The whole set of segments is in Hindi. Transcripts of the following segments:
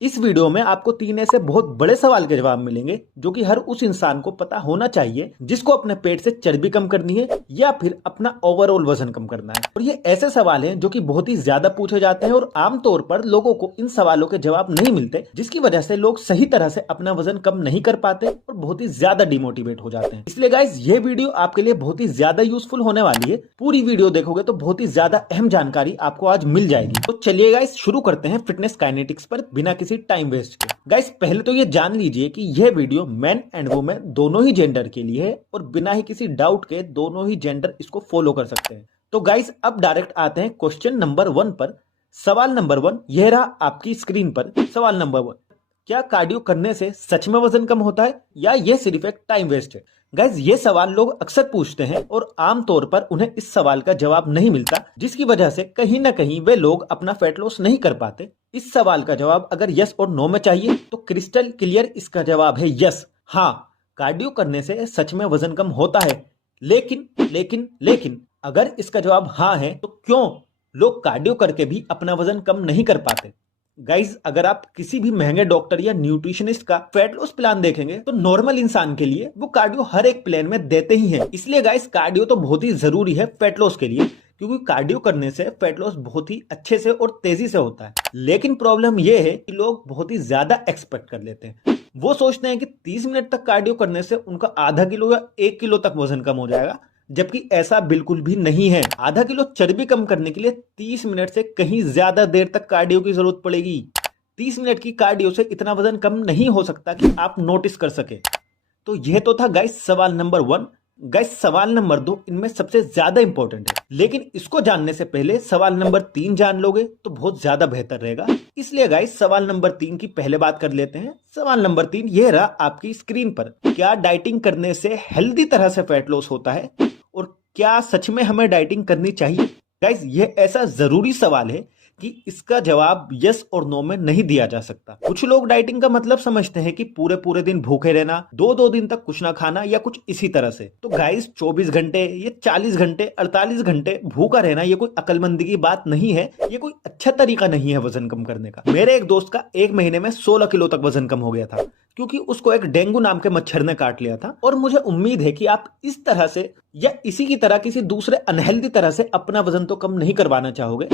इस वीडियो में आपको 3 ऐसे बहुत बड़े सवाल के जवाब मिलेंगे जो कि हर उस इंसान को पता होना चाहिए जिसको अपने पेट से चर्बी कम करनी है या फिर अपना ओवरऑल वजन कम करना है। और ये ऐसे सवाल हैं जो कि बहुत ही ज्यादा पूछे जाते हैं और आमतौर पर लोगों को इन सवालों के जवाब नहीं मिलते, जिसकी वजह से लोग सही तरह से अपना वजन कम नहीं कर पाते और बहुत ही ज्यादा डिमोटिवेट हो जाते हैं। इसलिए गाइस ये वीडियो आपके लिए बहुत ही ज्यादा यूजफुल होने वाली है। पूरी वीडियो देखोगे तो बहुत ही ज्यादा अहम जानकारी आपको आज मिल जाएगी। तो चलिए गाइस शुरू करते हैं फिटनेस काइनेटिक्स पर बिना किसी टाइम वेस्ट के। गाइस पहले तो ये जान लीजिए कि यह वीडियो मेन एंड वुमेन दोनों ही जेंडर के लिए है और बिना ही किसी डाउट के दोनों ही जेंडर इसको फॉलो कर सकते हैं। तो गाइस अब डायरेक्ट आते हैं क्वेश्चन नंबर 1 पर। सवाल नंबर 1 यह रहा आपकी स्क्रीन पर। सवाल नंबर 1, क्या कार्डियो करने से सच में वजन कम होता है या यह सिर्फ एक टाइम वेस्ट है? गाइज ये सवाल लोग अक्सर पूछते हैं और आमतौर पर उन्हें इस सवाल का जवाब नहीं मिलता, जिसकी वजह से कहीं ना कहीं वे लोग अपना फैट लॉस नहीं कर पाते। इस सवाल का जवाब अगर यस और नो में चाहिए तो क्रिस्टल क्लियर इसका जवाब है यस। हाँ, कार्डियो करने से सच में वजन कम होता है। लेकिन लेकिन लेकिन अगर इसका जवाब हाँ है तो क्यों लोग कार्डियो करके भी अपना वजन कम नहीं कर पाते? गाइज अगर आप किसी भी महंगे डॉक्टर या न्यूट्रिशनिस्ट का फैट लॉस प्लान देखेंगे तो नॉर्मल इंसान के लिए वो कार्डियो हर एक प्लान में देते ही हैं। इसलिए गाइज कार्डियो तो बहुत ही जरूरी है फैट लॉस के लिए, क्योंकि कार्डियो करने से फैट लॉस बहुत ही अच्छे से और तेजी से होता है। लेकिन प्रॉब्लम यह है कि लोग बहुत ही ज्यादा एक्सपेक्ट कर लेते हैं। वो सोचते हैं कि 30 मिनट तक कार्डियो करने से उनका आधा किलो या 1 किलो तक वजन कम हो जाएगा, जबकि ऐसा बिल्कुल भी नहीं है। आधा किलो चर्बी कम करने के लिए 30 मिनट से कहीं ज्यादा देर तक कार्डियो की जरूरत पड़ेगी। 30 मिनट की कार्डियो से इतना वजन कम नहीं हो सकता कि आप नोटिस कर सके। तो यह तो था गाइस सवाल नंबर 1। गाइस सवाल नंबर 2 इनमें सबसे ज्यादा इंपॉर्टेंट है, लेकिन इसको जानने से पहले सवाल नंबर 3 जान लोगे तो बहुत ज्यादा बेहतर रहेगा। इसलिए गाइस सवाल नंबर 3 की पहले बात कर लेते हैं। सवाल नंबर 3 ये रहा आपकी स्क्रीन पर। क्या डाइटिंग करने से हेल्दी तरह से फैट लॉस होता है और क्या सच में हमें डाइटिंग करनी चाहिए? गाइस ये ऐसा जरूरी सवाल है कि इसका जवाब यस और नो में नहीं दिया जा सकता। कुछ लोग डाइटिंग का मतलब समझते हैं कि पूरे पूरे दिन भूखे रहना, दो दिन तक कुछ ना खाना या कुछ इसी तरह से। तो गाइस 24 घंटे या 40 घंटे 48 घंटे भूखा रहना ये कोई अक्लमंदी की बात नहीं है। ये कोई अच्छा तरीका नहीं है वजन कम करने का। मेरे एक दोस्त का एक महीने में 16 किलो तक वजन कम हो गया था, क्योंकि उसको एक डेंगू नाम के मच्छर ने काट लिया था। और मुझे उम्मीद है कि आप इस तरह से या इसी की तरह किसी दूसरे अनहेल्दी तरह से अपना वजन तो कम नहीं करवाना चाहोगे।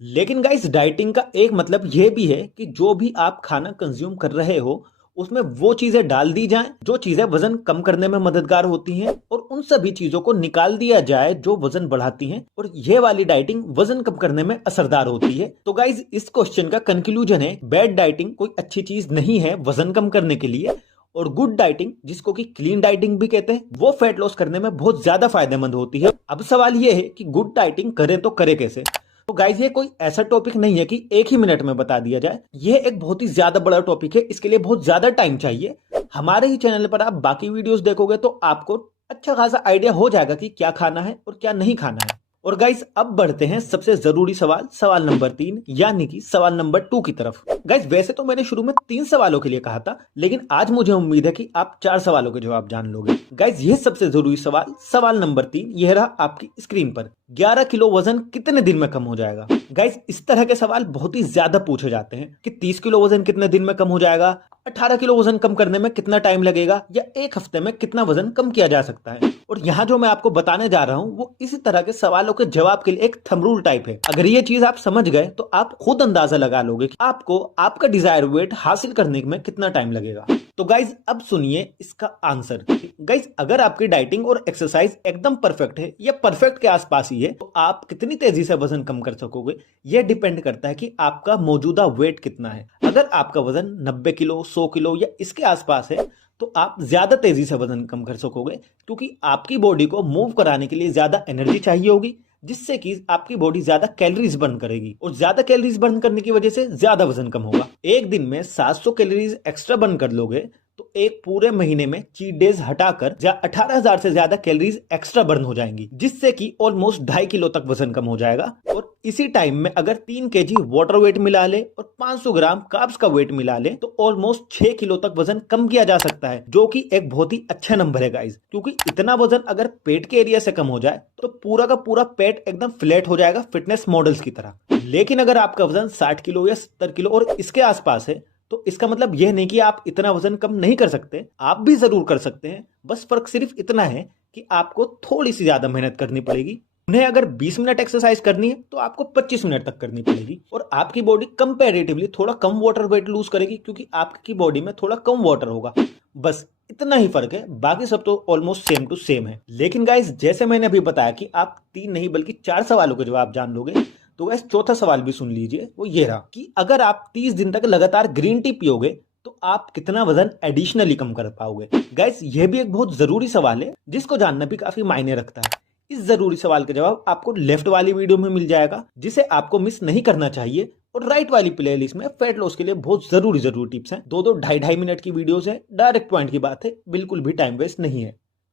लेकिन गाइस डाइटिंग का एक मतलब यह भी है कि जो भी आप खाना कंज्यूम कर रहे हो उसमें वो चीजें डाल दी जाएं जो चीजें वजन कम करने में मददगार होती हैं, और उन सभी चीजों को निकाल दिया जाए जो वजन बढ़ाती हैं। और ये वाली डाइटिंग वजन कम करने में असरदार होती है। तो गाइस इस क्वेश्चन का कंक्लूजन है, बैड डाइटिंग कोई अच्छी चीज नहीं है वजन कम करने के लिए, और गुड डाइटिंग जिसको कि क्लीन डाइटिंग भी कहते हैं वो फैट लॉस करने में बहुत ज्यादा फायदेमंद होती है। अब सवाल ये है कि गुड डाइटिंग करें तो करें कैसे? तो गाइस ये कोई ऐसा टॉपिक नहीं है कि एक ही मिनट में बता दिया जाए। ये एक बहुत ही ज्यादा बड़ा टॉपिक है, इसके लिए बहुत ज्यादा टाइम चाहिए। हमारे ही चैनल पर आप बाकी वीडियोस देखोगे तो आपको अच्छा खासा आइडिया हो जाएगा कि क्या खाना है और क्या नहीं खाना है। और गाइस अब बढ़ते हैं सबसे जरूरी सवाल, सवाल नंबर 3 यानी कि सवाल नंबर 2 की तरफ। गाइस वैसे तो मैंने शुरू में 3 सवालों के लिए कहा था, लेकिन आज मुझे उम्मीद है कि आप 4 सवालों के जवाब जान लोगे। गाइस ये सबसे जरूरी सवाल, सवाल नंबर 3 यह रहा आपकी स्क्रीन पर। 11 किलो वजन कितने दिन में कम हो जाएगा? गाइस इस तरह के सवाल बहुत ही ज्यादा पूछे जाते हैं कि 30 किलो वजन कितने दिन में कम हो जाएगा, 18 किलो वजन कम करने में कितना टाइम लगेगा, या एक हफ्ते में कितना वजन कम किया जा सकता है। और यहाँ जो मैं आपको बताने जा रहा हूँ वो इसी तरह के सवालों के जवाब के लिए एक थंब रूल टाइप है। अगर ये चीज आप समझ गए तो आप खुद अंदाजा लगा लोगे कि आपको आपका डिजायर वेट हासिल करने में कितना टाइम लगेगा। तो गाइज अब सुनिए इसका आंसर। गाइज अगर आपकी डाइटिंग और एक्सरसाइज एकदम परफेक्ट है या परफेक्ट के आसपास ही है तो आप कितनी तेजी से वजन कम कर सकोगे यह डिपेंड करता है कि आपका मौजूदा वेट कितना है। अगर आपका वजन 90 किलो 100 किलो या इसके आसपास है तो आप ज्यादा तेजी से वजन कम कर सकोगे, क्योंकि आपकी बॉडी को मूव कराने के लिए ज्यादा एनर्जी चाहिए होगी, जिससे कि आपकी बॉडी ज्यादा कैलोरीज बर्न करेगी, और ज्यादा कैलोरीज बर्न करने की वजह से ज्यादा वजन कम होगा। एक दिन में 700 कैलोरीज एक्स्ट्रा बर्न कर लोगे तो एक पूरे महीने में चीट डेज हटाकर 18,000 से ज्यादा कैलोरीज एक्स्ट्रा बर्न हो जाएंगी, जिससे कि ऑलमोस्ट 2.5 किलो तक वजन कम हो जाएगा। और इसी टाइम में अगर 3 केजी वाटर वेट मिला ले और 500 ग्राम कार्ब्स का वेट मिला ले तो ऑलमोस्ट 6 किलो तक वजन कम किया जा सकता है, जो कि एक बहुत ही अच्छा नंबर है गाइज। क्योंकि इतना वजन अगर पेट के एरिया से कम हो जाए तो पूरा का पूरा पेट एकदम फ्लैट हो जाएगा फिटनेस मॉडल्स की तरह। लेकिन अगर आपका वजन 60 किलो या 70 किलो और इसके आसपास है तो इसका मतलब यह नहीं कि आप इतना वजन कम नहीं कर सकते, आप भी जरूर कर सकते हैं। बस फर्क सिर्फ इतना है कि आपको थोड़ी सी ज्यादा मेहनत करनी पड़ेगी। उन्हें अगर 20 मिनट एक्सरसाइज करनी है तो आपको 25 मिनट तक करनी पड़ेगी, और आपकी बॉडी कंपैरेटिवली थोड़ा कम वाटर वेट लूज करेगी क्योंकि आपकी बॉडी में थोड़ा कम वाटर होगा। बस इतना ही फर्क है, बाकी सब तो ऑलमोस्ट सेम टू सेम है। लेकिन गाइस, जैसे मैंने अभी बताया कि आप 3 नहीं बल्कि 4 सवालों के जवाब जान लोगे, तो गाइस चौथा सवाल भी सुन लीजिए। वो ये रहा कि अगर आप 30 दिन तक लगातार ग्रीन टी पियोगे तो आप कितना वजन एडिशनली कम कर पाओगे। गाइस, यह भी एक बहुत जरूरी सवाल है जिसको जानना भी काफी मायने रखता है। इस जरूरी सवाल का जवाब आपको लेफ्ट वाली वीडियो में मिल जाएगा, जिसे आपको मिस नहीं करना चाहिए। और राइट वाली प्लेलिस्ट में फैट लॉस के लिए बहुत जरूरी टिप्स हैं। 2-2, 2.5-2.5 मिनट की वीडियोस हैं, डायरेक्ट पॉइंट की बात है, बिल्कुल भी टाइम वेस्ट नहीं है।